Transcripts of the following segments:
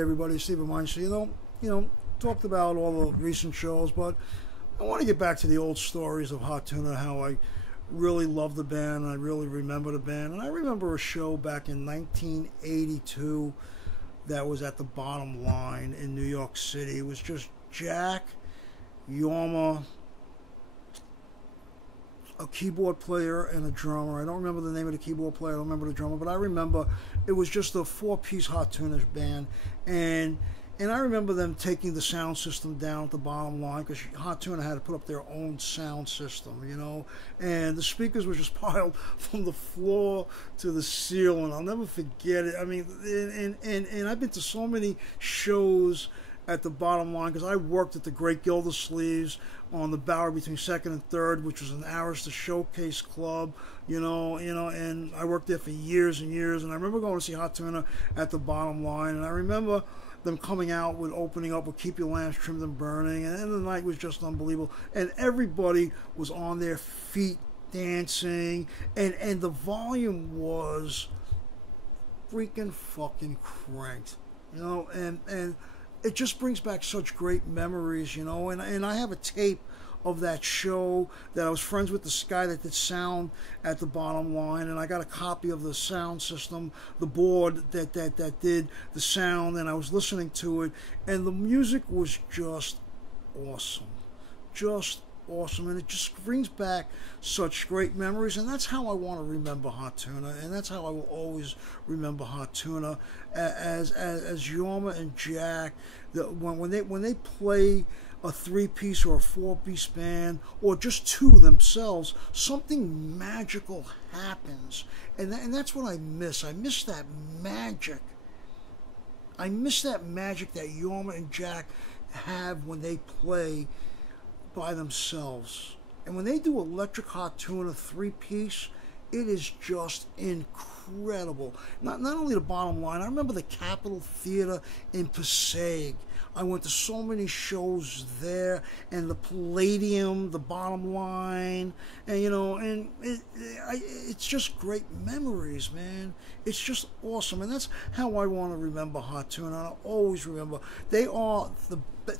Everybody, Stephen Mines. Talked about all the recent shows, but I want to get back to the old stories of Hottuna, how I really love the band, and I really remember the band. And I remember a show back in 1982 that was at the Bottom Line in New York City. It was just Jack, Yorma, a keyboard player, and a drummer. I don't remember the name of the keyboard player, I don't remember the drummer, but I remember it was just a four-piece Hottuna band, and I remember them taking the sound system down at the Bottom Line, because Hottuna had to put up their own sound system, and the speakers were just piled from the floor to the ceiling. I'll never forget it. I mean, and I've been to so many shows at the Bottom Line, because I worked at the Great Gildersleeves on the Bowery between 2nd and 3rd, which was an Arista Showcase Club, and I worked there for years and years, and I remember going to see Hottuna at the Bottom Line, and I remember them coming out with opening up with Keep Your Lamps Trimmed and Burning, and the night was just unbelievable, and everybody was on their feet dancing, and the volume was freaking fucking cranked, and it just brings back such great memories, and I have a tape of that show that I was friends with this guy that did sound at the Bottom Line, and I got a copy of the sound system, the board that did the sound, and I was listening to it, and the music was just awesome. Just awesome, and it just brings back such great memories, and that's how I want to remember Hottuna, and that's how I will always remember Hottuna, as Yorma and Jack. When they play a three-piece or a four-piece band, or just two themselves, something magical happens, and that's what I miss. I miss that magic. I miss that magic that Yorma and Jack have when they play by themselves. And when they do Electric Hottuna three-piece, it is just incredible. Not only the Bottom Line, I remember the Capitol Theater in Passaic. I went to so many shows there, and the Palladium, the Bottom Line, and it's just great memories, man. It's just awesome, and that's how I want to remember Hottuna. I always remember they are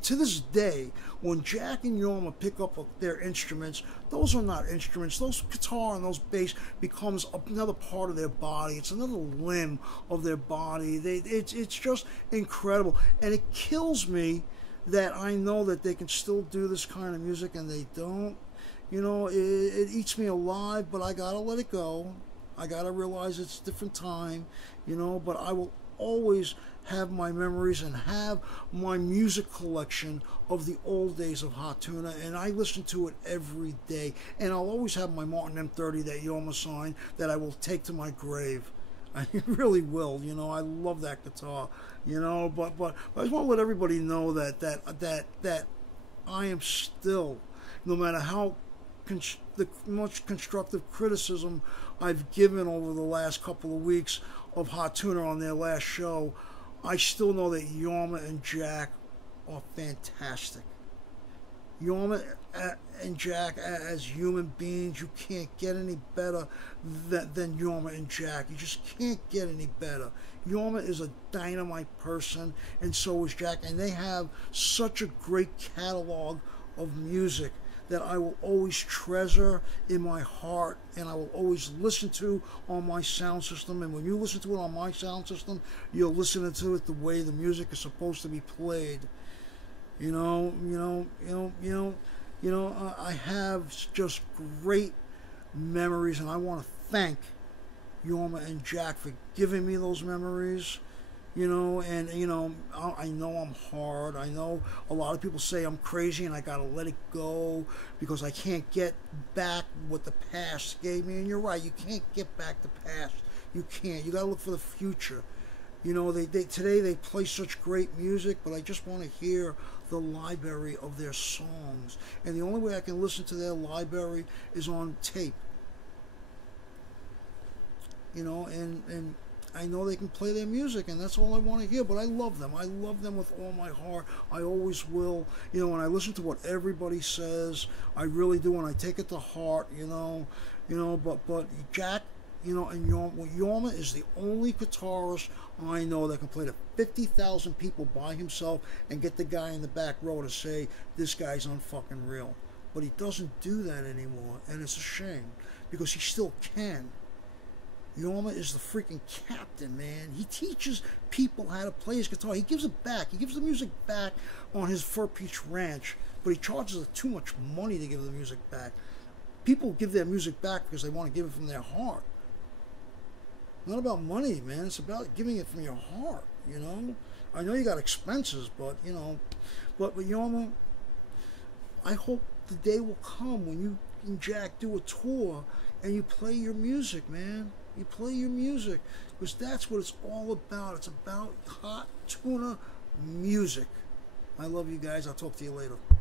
to this day, when Jack and Yorma pick up their instruments, those are not instruments. Those guitar and those bass becomes another part of their body. It's another limb of their body. It's just incredible, and it kills me that I know that they can still do this kind of music and they don't. It eats me alive, but I gotta let it go. I gotta realize it's a different time, but I will always have my memories and have my music collection of the old days of Hottuna, and I listen to it every day, and I'll always have my Martin M30 that Yorma signed that I will take to my grave. I really will, I love that guitar, but I just want to let everybody know that I am still, no matter how much constructive criticism I've given over the last couple of weeks of Hottuna on their last show, I still know that Yorma and Jack are fantastic. Yorma and Jack as human beings, you can't get any better than Yorma and Jack. You just can't get any better. Yorma is a dynamite person, and so is Jack, and they have such a great catalog of music that I will always treasure in my heart, and I will always listen to on my sound system. And when you listen to it on my sound system, you're listening to it the way the music is supposed to be played. I have just great memories, and I want to thank Yorma and Jack for giving me those memories. I know I'm hard. I know a lot of people say I'm crazy and I gotta let it go because I can't get back what the past gave me. And you're right, you can't get back the past. You can't. You gotta look for the future. Today they play such great music, but I just want to hear the library of their songs. And the only way I can listen to their library is on tape. And I know they can play their music, and that's all I want to hear, but I love them. I love them with all my heart. I always will. When I listen to what everybody says, I really do, and I take it to heart, but Jack You know, and Yorma is the only guitarist I know that can play to 50,000 people by himself and get the guy in the back row to say, this guy's unfucking real. But he doesn't do that anymore, and it's a shame, because he still can. Yorma is the freaking captain, man. He teaches people how to play his guitar. He gives it back. He gives the music back on his Fur Peach Ranch, but he charges too much money to give the music back. People give their music back because they want to give it from their heart. Not about money, man. It's about giving it from your heart, you know? I know you got expenses, but, you know, but Yorma, I hope the day will come when you and Jack do a tour and you play your music, man. You play your music, because that's what it's all about. It's about Hottuna music. I love you guys. I'll talk to you later.